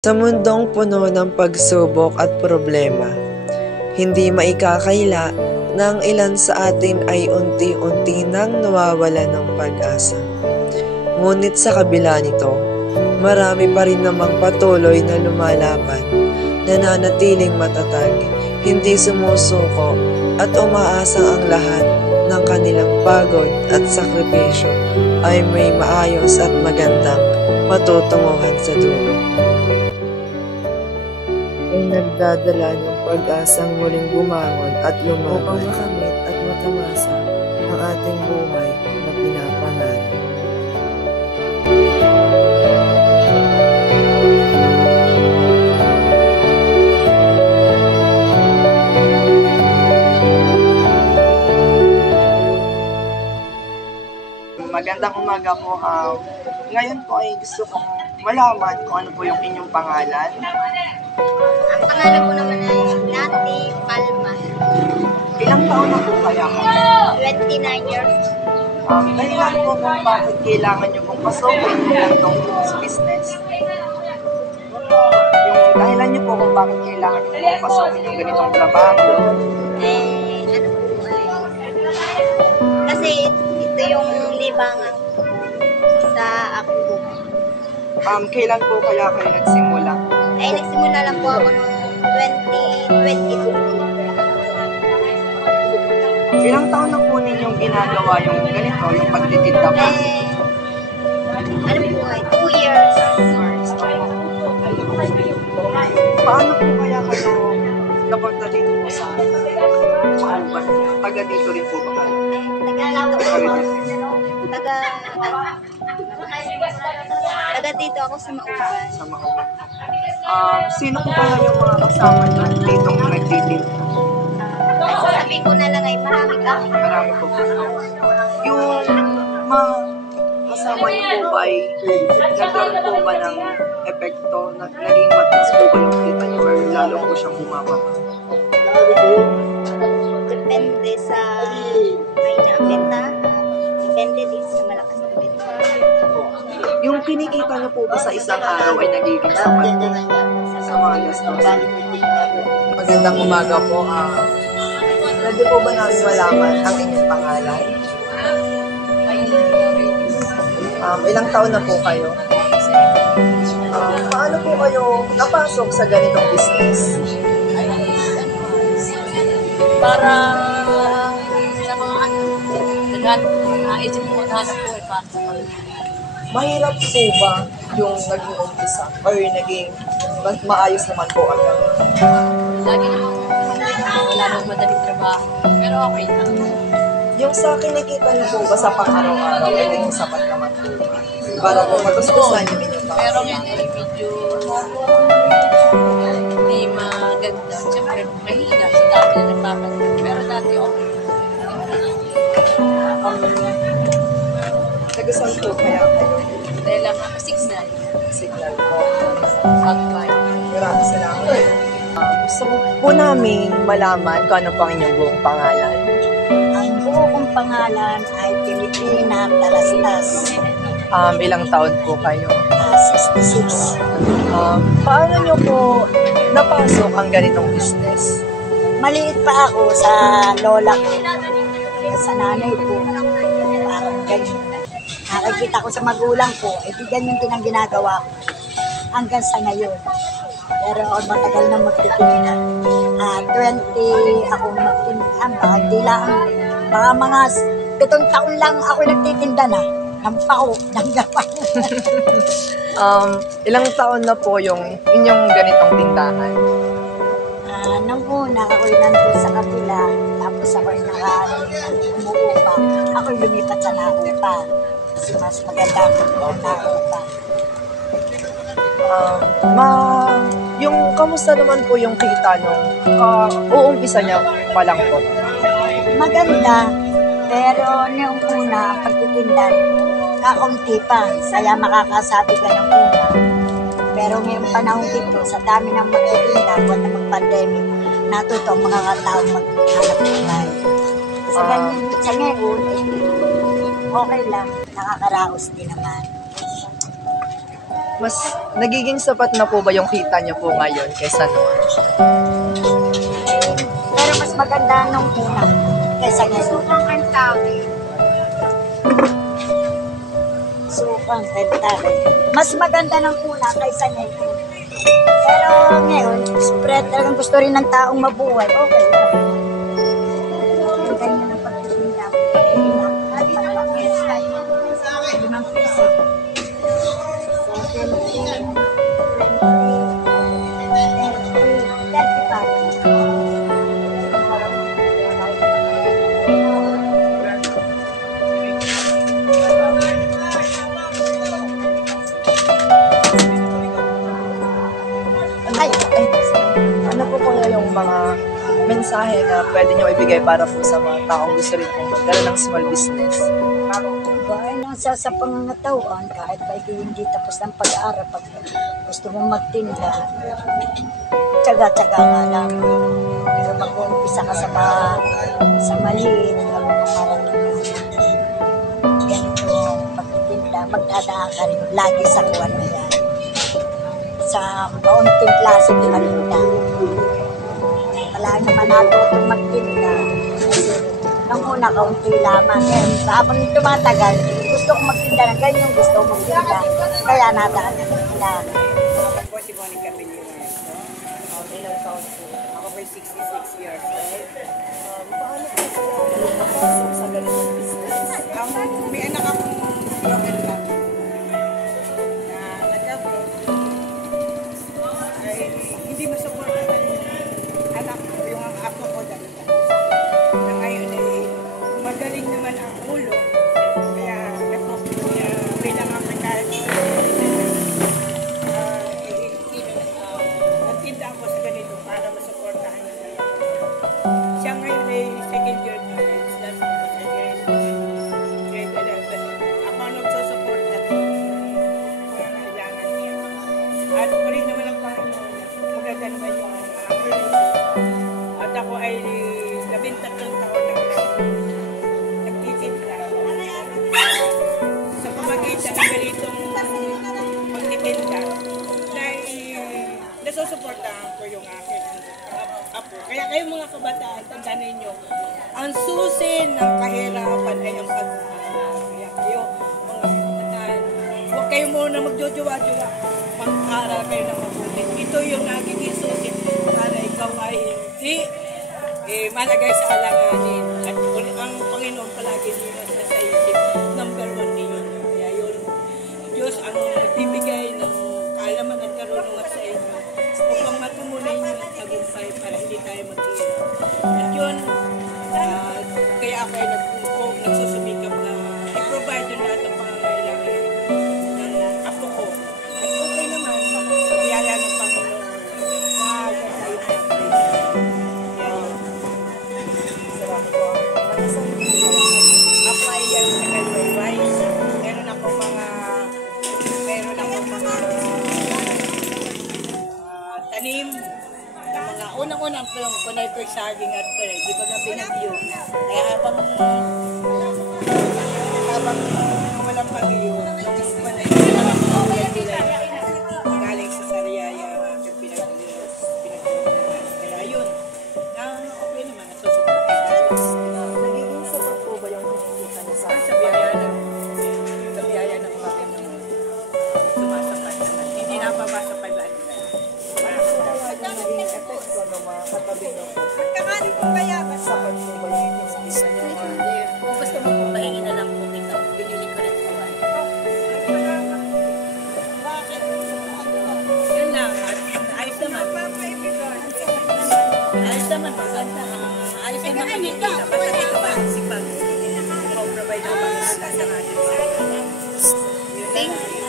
Sa mundong puno ng pagsubok at problema, hindi maikakaila na ang ilan sa atin ay unti-unti nang nawawala ng pag-asa. Ngunit sa kabila nito, marami pa rin namang patuloy na lumalaban, nananatiling matatag, hindi sumusuko at umaasang ang lahat ng kanilang pagod at sakripisyo ay may maayos at magandang matutunguhan sa dulo. Ay nagdadala ng pag-asang muling bumangon at lumaban upang makamit at matamasa ang ating buhay na pinapangarap. Magandang umaga po. Ngayon po ay gusto kong malaman kung ano po yung inyong pangalan. Ang pangalan ko naman ay Nati Palma. Ilang taon na po kaya ako? 29 years. Dahilan po kung bakit kailangan nyo pong pasukin yung ganitong business. Yung dahilan nyo po kung bakit kailangan nyo pong pasukin yung ganitong trabaho. Kasi ito yung libangan sa ako. Kailan po kaya kayo nagsimula? Ay, nagsimula lang po ako noong 2022. Ilang taon na po ninyong ginagawa yung ganito, yung pagtitinda po? Ano po ay 2 years. Paano po kaya kayo napunta dito po sa Mauban? Taga dito rin po ba kayo? Taga dito ako sa Mauban. Sa Mauban. Sino po kaya yung mga kasama nyo dito kung nagtitinda? Sasabihin ko na lang ay marami kami. Marami po. Yung mga kasama nyo po ba ay nagkaroon po ba ng epekto? Naging mataas po ba yung kita nyo or lalo po siyang bumababa? Depende sa may naambenta. Depende din sa malakas ng benta. Yung kinikita nyo po ba sa isang araw ay nagiging sapat po sa mga gastos? Magandang umaga po. Pwede po ba namin malaman ang inyong pangalan? Ilang taon na po kayo? Paano po kayo napasok sa ganitong business? Para sa mga naisip ko maghanap po para sa mga. Mahirap po ba yung naging umpisa or naging maayos naman po agad? Lagi naman wala nang madaling trabaho. Pero okay na. Yung sa kinikita niyo po ba sa pang-araw-araw ay naging sapat naman po ba? Para po matustusan yung inyong pangalan. Pero ngayon ay medyo hindi maganda. Siyempre, mahina sa dami na nagpapansin. Pero dati okay. Nag-saan po kaya kayo? Dahil lang 6'9". Signal po. Pag-5. Maraming salamat. Gusto po namin malaman kung ano po ang inyong buong pangalan. Ang buo kong pangalan ay Pilipina Talastas, Ilang taon po kayo? 66. Paano nyo po napasok ang ganitong business? Maliit pa ako sa lola ko, sa nanay ko, parang ganyan. Nakikita ko sa magulang ko, di ganyan din ang ginagawa ko hanggang sa ngayon. Pero ako matagal na magtitinda. 20 ako magtitinda. Hindi lang, baka mga 7 taon lang ako nagtitinda na. Ng pako, ng gapan. Ilang taon na po yung inyong ganitong tindahan? Nung una, ako'y nandun sa kapila, tapos ako'y umuupa. Ako'y lumipat sa naupa. Kasi mas maganda ako naupa. Yung kamusta naman po yung kita nung uumpisa niya pa lang po? Maganda, pero nung una, pagtitinda, kakaunti pa. Kaya makakasabi ka ng una. Pero ngayong panahon ito, sa dami ng magtitinda, buwan na mag-pandemic, natuto ang mga kataong maghanap buhay. Sa ganyan, sa ngayon, okay lang, nakakaraos din naman. Mas nagiging sapat na po ba yung kita niyo po ngayon kaysa noon? Pero mas maganda nung una kaysa ngayon. Sukang ang tawag. Sukang tentare. Mas maganda ng una kaysa ngayon. Pero ngayon, spread talagang gusto rin ng taong mabuhay. Okay lang. Yung ganyan ang pagtitinda. Limang piso. 35. Ano po kuya yung mga mensahe na pwede niyo ibigay para po sa mga taong gusto rin po magkaroon ng small business? Bahay nang sa pangangatawan, kahit ba hindi tapos ng pag-aaral, pag gusto mong magtinda, tsaga-tsaga nga lang. Pero mag-uumpisa ka sa maliit, marating ganito pagtitinda, magdadaan ka rin lagi sa kuwan na yan. Sa kaunting klase ng paninda. Palagi naman natutong magtinda. Kasi nung una, kaunti lamang. Habang tumatagal, gusto ko magtinda ng ganyan, gusto ko magtinda. Kaya nadaan na nila. Ako po si Monica Villarreal. Ilang taon po? Ako po 66 years old. Paano po kaya napasok sa ganitong business? May anak akong broken leg na nag-abroad. Ay, hindi masuportahan yung anak ko, yung ako ko dahil na ngayon ay magaling naman ang ulo. Kaya bilang ang kahit nagtinda ako sa ganito para masuportahan niya. Siya ngayon ay second year college. That's all. Grade 11. Ako ang nagsusupport at kailangan niya. At rin naman ang Panginoon. Maganda naman yung at ako ay 13 taon na nagtitinda. Sa pamagitan ng ganitong pagtitinda, nasusuportahan ko yung aking apo. Kaya kayong mga kabataan, tandaan ninyo, ang susi ng kahirapan ay ang pagmamahal. Kaya kayo, mga kabataan, huwag kayo muna magjojowa-jowa. Mag-aral kayo ng mabuti. Ito yung nagiging susi para ikaw ay hindi malagay sa alanganin. At ang Panginoon palagi niyo sa isip. Number 1 niyo. Kaya yun, Diyos ang magbibigay ng kaalaman at karunungan sa inyo upang matumunay niyo ang tagumpay para hindi tayo maghihirap. At yun, kaya ako ay nagsusumikap na i-provide yung lahat ng pangangailangan ng apo ko. At okay naman, sa biyaya ng Panginoon, maaga tayo na ako ay yan nagaliwayway. Meron ako mga tanim na mga unang-unang kunay ko saging at kare. Di ba nga binagyo? Kaya habang walang pagyo, kunay ko galing sa Sariaya yung pinagyo. Kaya yun, okay naman, nasusuportin. Nagiging sapat po ba yung kinikita niyo sa Sa biyaya ng Panginoon, sumasapat naman. Hindi napabasa pa ba? naging epekto ng mga katabi niyo po? Magkakalit po kaya ba? Sapat po ba yung kinikita niyo? Kung gusto mo po, pahingi na lang po ito. Binili ko rin po. Bakit? Yun lang. Ayos naman. Ayos naman. Maganda. Ayos naman kinikita. Basta di ka ba sipag? Provide ang mga sa ating. Thank you.